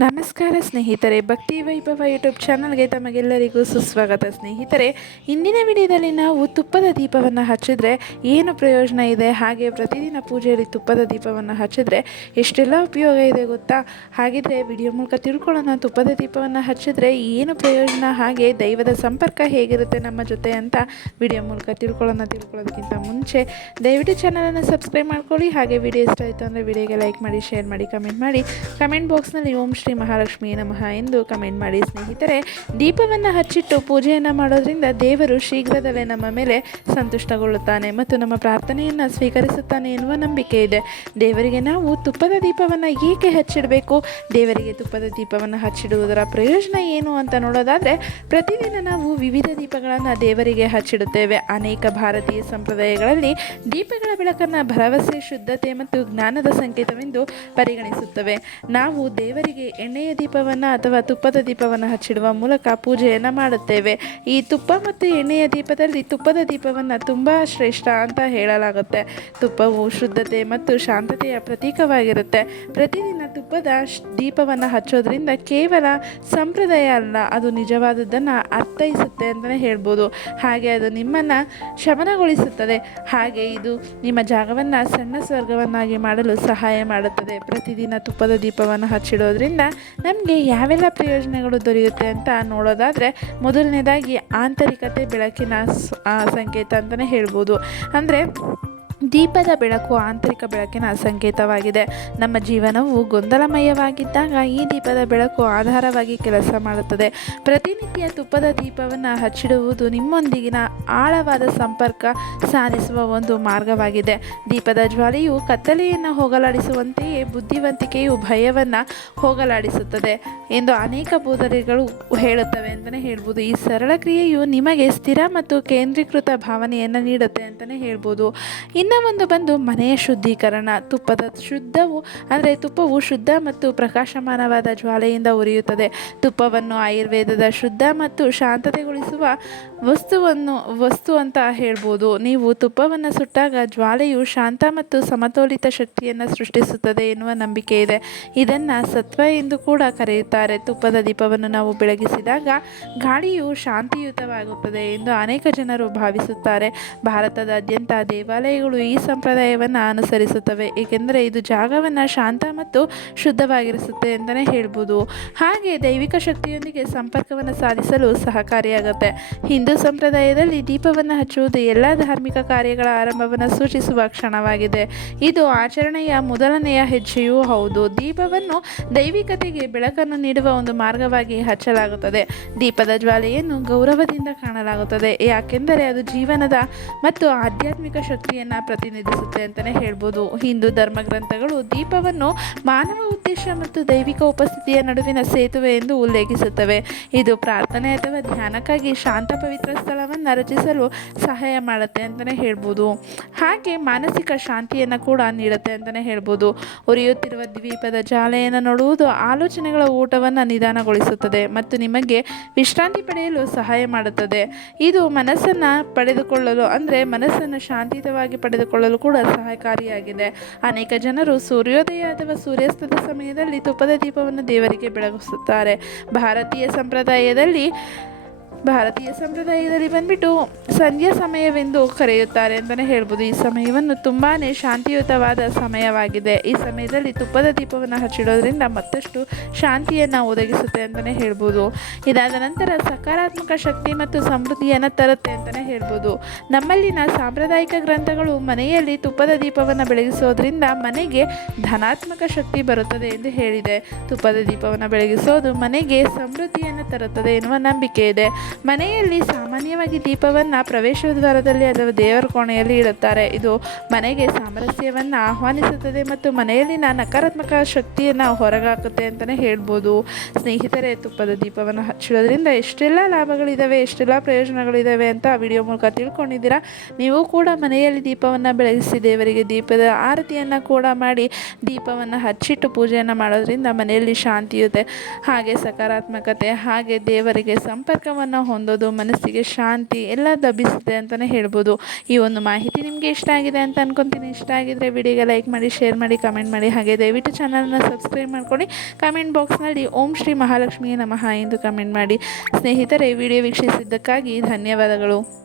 ನಮಸ್ಕಾರ ಸ್ನೇಹಿತರೆ, ಭಕ್ತಿ ವೈಭವ ಯೂಟ್ಯೂಬ್ ಚಾನಲ್ಗೆ ತಮಗೆಲ್ಲರಿಗೂ ಸುಸ್ವಾಗತ. ಸ್ನೇಹಿತರೆ, ಇಂದಿನ ವಿಡಿಯೋದಲ್ಲಿ ನಾವು ತುಪ್ಪದ ದೀಪವನ್ನು ಹಚ್ಚಿದ್ರೆ ಏನು ಪ್ರಯೋಜನ ಇದೆ? ಹಾಗೆ ಪ್ರತಿದಿನ ಪೂಜೆಯಲ್ಲಿ ತುಪ್ಪದ ದೀಪವನ್ನು ಹಚ್ಚಿದ್ರೆ ಎಷ್ಟೆಲ್ಲ ಉಪಯೋಗ ಇದೆ ಗೊತ್ತಾ? ಹಾಗಿದ್ರೆ ವಿಡಿಯೋ ಮೂಲಕ ತಿಳ್ಕೊಳ್ಳೋಣ. ತುಪ್ಪದ ದೀಪವನ್ನು ಹಚ್ಚಿದ್ರೆ ಏನು ಪ್ರಯೋಜನ? ಹಾಗೆ ದೈವದ ಸಂಪರ್ಕ ಹೇಗಿರುತ್ತೆ ನಮ್ಮ ಜೊತೆ ಅಂತ ವಿಡಿಯೋ ಮೂಲಕ ತಿಳ್ಕೊಳ್ಳೋಣ. ತಿಳ್ಕೊಳ್ಳೋದಕ್ಕಿಂತ ಮುಂಚೆ ದಯವಿಟ್ಟು ಚಾನಲನ್ನು ಸಬ್ಸ್ಕ್ರೈಬ್ ಮಾಡ್ಕೊಳ್ಳಿ. ಹಾಗೆ ವಿಡಿಯೋ ಇಷ್ಟ ಆಯಿತು ಅಂದರೆ ವಿಡಿಯೋಗೆ ಲೈಕ್ ಮಾಡಿ, ಶೇರ್ ಮಾಡಿ, ಕಮೆಂಟ್ ಮಾಡಿ. ಕಮೆಂಟ್ ಬಾಕ್ಸ್ನಲ್ಲಿ ಓಂ ಶ್ರೀ ಮಹಾಲಕ್ಷ್ಮಿ ನಮಃ ಎಂದು ಕಮೆಂಟ್ ಮಾಡಿ ಸ್ನೇಹಿತರೆ. ದೀಪವನ್ನು ಹಚ್ಚಿಟ್ಟು ಪೂಜೆಯನ್ನು ಮಾಡೋದ್ರಿಂದ ದೇವರು ಶೀಘ್ರದಲ್ಲೇ ನಮ್ಮ ಮೇಲೆ ಸಂತುಷ್ಟಗೊಳ್ಳುತ್ತಾನೆ ಮತ್ತು ನಮ್ಮ ಪ್ರಾರ್ಥನೆಯನ್ನು ಸ್ವೀಕರಿಸುತ್ತಾನೆ ಎನ್ನುವ ನಂಬಿಕೆ ಇದೆ. ದೇವರಿಗೆ ನಾವು ತುಪ್ಪದ ದೀಪವನ್ನು ಏಕೆ ಹಚ್ಚಿಡಬೇಕು? ದೇವರಿಗೆ ತುಪ್ಪದ ದೀಪವನ್ನು ಹಚ್ಚಿಡುವುದರ ಪ್ರಯೋಜನ ಏನು ಅಂತ ನೋಡೋದಾದರೆ, ಪ್ರತಿದಿನ ನಾವು ವಿವಿಧ ದೀಪಗಳನ್ನು ದೇವರಿಗೆ ಹಚ್ಚಿಡುತ್ತೇವೆ. ಅನೇಕ ಭಾರತೀಯ ಸಂಪ್ರದಾಯಗಳಲ್ಲಿ ದೀಪಗಳ ಬೆಳಕನ್ನು ಭರವಸೆ, ಶುದ್ಧತೆ ಮತ್ತು ಜ್ಞಾನದ ಸಂಕೇತವೆಂದು ಪರಿಗಣಿಸುತ್ತವೆ. ನಾವು ದೇವರಿಗೆ ಎಣ್ಣೆಯ ದೀಪವನ್ನು ಅಥವಾ ತುಪ್ಪದ ದೀಪವನ್ನು ಹಚ್ಚಿಡುವ ಮೂಲಕ ಪೂಜೆಯನ್ನು ಮಾಡುತ್ತೇವೆ. ಈ ತುಪ್ಪ ಮತ್ತು ಎಣ್ಣೆಯ ದೀಪದಲ್ಲಿ ತುಪ್ಪದ ದೀಪವನ್ನು ತುಂಬ ಶ್ರೇಷ್ಠ ಅಂತ ಹೇಳಲಾಗುತ್ತೆ. ತುಪ್ಪವು ಶುದ್ಧತೆ ಮತ್ತು ಶಾಂತತೆಯ ಪ್ರತೀಕವಾಗಿರುತ್ತೆ. ಪ್ರತಿದಿನ ತುಪ್ಪದ ದೀಪವನ್ನು ಹಚ್ಚೋದ್ರಿಂದ ಕೇವಲ ಸಂಪ್ರದಾಯ ಅಲ್ಲ, ಅದು ನಿಜವಾದದ್ದನ್ನು ಅರ್ಥೈಸುತ್ತೆ ಅಂತಲೇ ಹೇಳ್ಬೋದು. ಹಾಗೆ ಅದು ನಿಮ್ಮನ್ನು ಶಮನಗೊಳಿಸುತ್ತದೆ. ಹಾಗೆ ಇದು ನಿಮ್ಮ ಜಾಗವನ್ನು ಸಣ್ಣ ಸ್ವರ್ಗವನ್ನಾಗಿ ಮಾಡಲು ಸಹಾಯ ಮಾಡುತ್ತದೆ. ಪ್ರತಿದಿನ ತುಪ್ಪದ ದೀಪವನ್ನು ಹಚ್ಚಿಡೋದ್ರಿಂದ ನಮಗೆ ಯಾವೆಲ್ಲ ಪ್ರಯೋಜನಗಳು ದೊರೆಯುತ್ತೆ ಅಂತ ನೋಡೋದಾದರೆ ಮೊದಲನೇದಾಗಿ ಆಂತರಿಕತೆ, ಬೆಳಕಿನ ಸಂಕೇತ ಅಂತಲೇ ಹೇಳ್ಬೋದು. ಅಂದರೆ ದೀಪದ ಬೆಳಕು ಆಂತರಿಕ ಬೆಳಕಿನ ಸಂಕೇತವಾಗಿದೆ. ನಮ್ಮ ಜೀವನವು ಗೊಂದಲಮಯವಾಗಿದ್ದಾಗ ಈ ದೀಪದ ಬೆಳಕು ಆಧಾರವಾಗಿ ಕೆಲಸ ಮಾಡುತ್ತದೆ. ಪ್ರತಿನಿತ್ಯ ತುಪ್ಪದ ದೀಪವನ್ನು ಹಚ್ಚಿಡುವುದು ನಿಮ್ಮೊಂದಿಗಿನ ಆಳವಾದ ಸಂಪರ್ಕ ಸಾಧಿಸುವ ಒಂದು ಮಾರ್ಗವಾಗಿದೆ. ದೀಪದ ಜ್ವಾಲೆಯು ಕತ್ತಲೆಯನ್ನು ಹೋಗಲಾಡಿಸುವಂತೆಯೇ ಬುದ್ಧಿವಂತಿಕೆಯು ಭಯವನ್ನು ಹೋಗಲಾಡಿಸುತ್ತದೆ ಎಂದು ಅನೇಕ ಬೋಧನೆಗಳು ಹೇಳುತ್ತವೆ ಅಂತಲೇ ಹೇಳ್ಬೋದು. ಈ ಸರಳ ಕ್ರಿಯೆಯು ನಿಮಗೆ ಸ್ಥಿರ ಮತ್ತು ಕೇಂದ್ರೀಕೃತ ಭಾವನೆಯನ್ನು ನೀಡುತ್ತೆ ಅಂತಲೇ ಹೇಳ್ಬೋದು. ಇನ್ನು ಒಂದು ಬಂದು ಮನೆಯ ಶುದ್ಧೀಕರಣ. ತುಪ್ಪದ ಶುದ್ಧವು ಅಂದರೆ ತುಪ್ಪವು ಶುದ್ಧ ಮತ್ತು ಪ್ರಕಾಶಮಾನವಾದ ಜ್ವಾಲೆಯಿಂದ ಉರಿಯುತ್ತದೆ. ತುಪ್ಪವನ್ನು ಆಯುರ್ವೇದದ ಶುದ್ಧ ಮತ್ತು ಶಾಂತತೆಗೊಳಿಸುವ ವಸ್ತುವನ್ನು ವಸ್ತು ಅಂತ ಹೇಳ್ಬೋದು. ನೀವು ತುಪ್ಪವನ್ನು ಸುಟ್ಟಾಗ ಜ್ವಾಲೆಯು ಶಾಂತ ಮತ್ತು ಸಮತೋಲಿತ ಶಕ್ತಿಯನ್ನು ಸೃಷ್ಟಿಸುತ್ತದೆ ಎನ್ನುವ ನಂಬಿಕೆ ಇದೆ. ಇದನ್ನು ಸತ್ವ ಎಂದು ಕೂಡ ಕರೆಯುತ್ತಾರೆ. ತುಪ್ಪದ ದೀಪವನ್ನು ನಾವು ಬೆಳಗಿಸಿದಾಗ ಗಾಳಿಯು ಶಾಂತಿಯುತವಾಗುತ್ತದೆ ಎಂದು ಅನೇಕ ಜನರು ಭಾವಿಸುತ್ತಾರೆ. ಭಾರತದಾದ್ಯಂತ ದೇವಾಲಯಗಳು ಈ ಸಂಪ್ರದಾಯವನ್ನು ಅನುಸರಿಸುತ್ತವೆ, ಏಕೆಂದರೆ ಇದು ಜಾಗವನ್ನು ಶಾಂತ ಮತ್ತು ಶುದ್ಧವಾಗಿರಿಸುತ್ತೆ ಅಂತಲೇ ಹೇಳ್ಬೋದು. ಹಾಗೆ ದೈವಿಕ ಶಕ್ತಿಯೊಂದಿಗೆ ಸಂಪರ್ಕವನ್ನು ಸಾಧಿಸಲು ಸಹಕಾರಿಯಾಗುತ್ತೆ. ಹಿಂದೂ ಸಂಪ್ರದಾಯದಲ್ಲಿ ದೀಪವನ್ನು ಹಚ್ಚುವುದು ಎಲ್ಲ ಧಾರ್ಮಿಕ ಕಾರ್ಯಗಳ ಆರಂಭವನ್ನು ಸೂಚಿಸುವ ಕ್ಷಣವಾಗಿದೆ. ಇದು ಆಚರಣೆಯ ಮೊದಲನೆಯ ಹೆಜ್ಜೆಯೂ ಹೌದು. ದೀಪವನ್ನು ದೈವಿಕತೆಗೆ ಬೆಳಕನ್ನು ನೀಡುವ ಒಂದು ಮಾರ್ಗವಾಗಿ ಹಚ್ಚಲಾಗುತ್ತದೆ. ದೀಪದ ಜ್ವಾಲೆಯನ್ನು ಗೌರವದಿಂದ ಕಾಣಲಾಗುತ್ತದೆ. ಯಾಕೆಂದರೆ ಅದು ಜೀವನದ ಮತ್ತು ಆಧ್ಯಾತ್ಮಿಕ ಶಕ್ತಿಯನ್ನು ಪ್ರತಿನಿಧಿಸುತ್ತೆ ಅಂತಲೇ ಹೇಳ್ಬೋದು. ಹಿಂದೂ ಧರ್ಮ ಗ್ರಂಥಗಳು ದೀಪವನ್ನು ಮಾನವ ಉದ್ದೇಶ ಮತ್ತು ದೈವಿಕ ಉಪಸ್ಥಿತಿಯ ನಡುವಿನ ಸೇತುವೆ ಎಂದು ಉಲ್ಲೇಖಿಸುತ್ತವೆ. ಇದು ಪ್ರಾರ್ಥನೆ ಅಥವಾ ಧ್ಯಾನಕ್ಕಾಗಿ ಶಾಂತ ಪವಿತ್ರ ಸ್ಥಳವನ್ನು ರಚಿಸಲು ಸಹಾಯ ಮಾಡುತ್ತೆ ಅಂತಲೇ ಹೇಳ್ಬೋದು. ಹಾಗೆ ಮಾನಸಿಕ ಶಾಂತಿಯನ್ನು ಕೂಡ ನೀಡುತ್ತೆ ಅಂತಲೇ ಹೇಳ್ಬೋದು. ಉರಿಯುತ್ತಿರುವ ದ್ವೀಪದ ಜಾಲೆಯನ್ನು ನೋಡುವುದು ಆಲೋಚನೆಗಳ ಊಟವನ್ನು ನಿಧಾನಗೊಳಿಸುತ್ತದೆ ಮತ್ತು ನಿಮಗೆ ವಿಶ್ರಾಂತಿ ಪಡೆಯಲು ಸಹಾಯ ಮಾಡುತ್ತದೆ. ಇದು ಮನಸ್ಸನ್ನು ಪಡೆದುಕೊಳ್ಳಲು ಅಂದರೆ ಮನಸ್ಸನ್ನು ಶಾಂತಿಯುತವಾಗಿ ಪಡೆದುಕೊಳ್ಳಲು ಕೂಡ ಸಹಕಾರಿಯಾಗಿದೆ. ಅನೇಕ ಜನರು ಸೂರ್ಯೋದಯ ಅಥವಾ ಸೂರ್ಯಾಸ್ತದ ಸಮಯದಲ್ಲಿ ತುಪ್ಪದ ದೀಪವನ್ನು ದೇವರಿಗೆ ಬೆಳಗಿಸುತ್ತಾರೆ. ಭಾರತೀಯ ಸಂಪ್ರದಾಯದಲ್ಲಿ ಭಾರತೀಯ ಸಂಪ್ರದಾಯದಲ್ಲಿ ಬಂದ್ಬಿಟ್ಟು ಸಂಧ್ಯಾ ಸಮಯವೆಂದು ಕರೆಯುತ್ತಾರೆ ಅಂತಲೇ ಹೇಳ್ಬೋದು. ಈ ಸಮಯವನ್ನು ತುಂಬಾ ಶಾಂತಿಯುತವಾದ ಸಮಯವಾಗಿದೆ. ಈ ಸಮಯದಲ್ಲಿ ತುಪ್ಪದ ದೀಪವನ್ನು ಹಚ್ಚಿಡೋದ್ರಿಂದ ಮತ್ತಷ್ಟು ಶಾಂತಿಯನ್ನು ಒದಗಿಸುತ್ತೆ ಅಂತಲೇ ಹೇಳ್ಬೋದು. ಇದಾದ ನಂತರ ಸಕಾರಾತ್ಮಕ ಶಕ್ತಿ ಮತ್ತು ಸಮೃದ್ಧಿಯನ್ನು ತರುತ್ತೆ ಅಂತಲೇ ಹೇಳ್ಬೋದು. ನಮ್ಮಲ್ಲಿನ ಸಾಂಪ್ರದಾಯಿಕ ಗ್ರಂಥಗಳು ಮನೆಯಲ್ಲಿ ತುಪ್ಪದ ದೀಪವನ್ನು ಬೆಳಗಿಸೋದ್ರಿಂದ ಮನೆಗೆ ಧನಾತ್ಮಕ ಶಕ್ತಿ ಬರುತ್ತದೆ ಎಂದು ಹೇಳಿದೆ. ತುಪ್ಪದ ದೀಪವನ್ನು ಬೆಳಗಿಸೋದು ಮನೆಗೆ ಸಮೃದ್ಧಿಯನ್ನು ತರುತ್ತದೆ ಎನ್ನುವ ನಂಬಿಕೆ ಇದೆ. ಮನೆಯಲ್ಲಿ ಸಾಮಾನ್ಯವಾಗಿ ದೀಪವನ್ನು ಪ್ರವೇಶ ದ್ವಾರದಲ್ಲಿ ಅಥವಾ ದೇವರ ಕೋಣೆಯಲ್ಲಿ ಇಡುತ್ತಾರೆ. ಇದು ಮನೆಗೆ ಸಾಮರಸ್ಯವನ್ನು ಆಹ್ವಾನಿಸುತ್ತದೆ ಮತ್ತು ಮನೆಯಲ್ಲಿನ ನಕಾರಾತ್ಮಕ ಶಕ್ತಿಯನ್ನು ಹೊರಗಾಕುತ್ತೆ ಅಂತಲೇ ಹೇಳ್ಬೋದು. ಸ್ನೇಹಿತರೆ, ತುಪ್ಪದ ದೀಪವನ್ನು ಹಚ್ಚಿಡೋದ್ರಿಂದ ಎಷ್ಟೆಲ್ಲ ಲಾಭಗಳಿದ್ದಾವೆ ಎಷ್ಟೆಲ್ಲ ಪ್ರಯೋಜನಗಳಿದ್ದಾವೆ ಅಂತ ವಿಡಿಯೋ ಮೂಲಕ ತಿಳ್ಕೊಂಡಿದ್ದೀರಾ? ನೀವು ಕೂಡ ಮನೆಯಲ್ಲಿ ದೀಪವನ್ನು ಬೆಳಗಿಸಿ ದೇವರಿಗೆ ದೀಪದ ಆರತಿಯನ್ನು ಕೂಡ ಮಾಡಿ ದೀಪವನ್ನು ಹಚ್ಚಿಟ್ಟು ಪೂಜೆಯನ್ನು ಮಾಡೋದ್ರಿಂದ ಮನೆಯಲ್ಲಿ ಶಾಂತಿಯುತೆ ಹಾಗೆ ಸಕಾರಾತ್ಮಕತೆ, ಹಾಗೆ ದೇವರಿಗೆ ಸಂಪರ್ಕವನ್ನು ಹೊಂದೋದು, ಮನಸ್ಸಿಗೆ ಶಾಂತಿ ಎಲ್ಲ ಲಭಿಸುತ್ತೆ ಅಂತಲೇ ಹೇಳ್ಬೋದು. ಈ ಒಂದು ಮಾಹಿತಿ ನಿಮಗೆ ಇಷ್ಟ ಆಗಿದೆ ಅಂತ ಅನ್ಕೊತೀನಿ. ಇಷ್ಟ ಆಗಿದ್ರೆ ವಿಡಿಯೋಗೆ ಲೈಕ್ ಮಾಡಿ, ಶೇರ್ ಮಾಡಿ, ಕಮೆಂಟ್ ಮಾಡಿ. ಹಾಗೆ ದಯವಿಟ್ಟು ಚಾನಲ್ನ ಸಬ್ಸ್ಕ್ರೈಬ್ ಮಾಡ್ಕೊಳ್ಳಿ. ಕಮೆಂಟ್ ಬಾಕ್ಸ್ನಲ್ಲಿ ಓಂ ಶ್ರೀ ಮಹಾಲಕ್ಷ್ಮಿಯೇ ನಮಃ ಎಂದು ಕಮೆಂಟ್ ಮಾಡಿ. ಸ್ನೇಹಿತರೆ, ವಿಡಿಯೋ ವೀಕ್ಷಿಸಿದ್ದಕ್ಕಾಗಿ ಧನ್ಯವಾದಗಳು.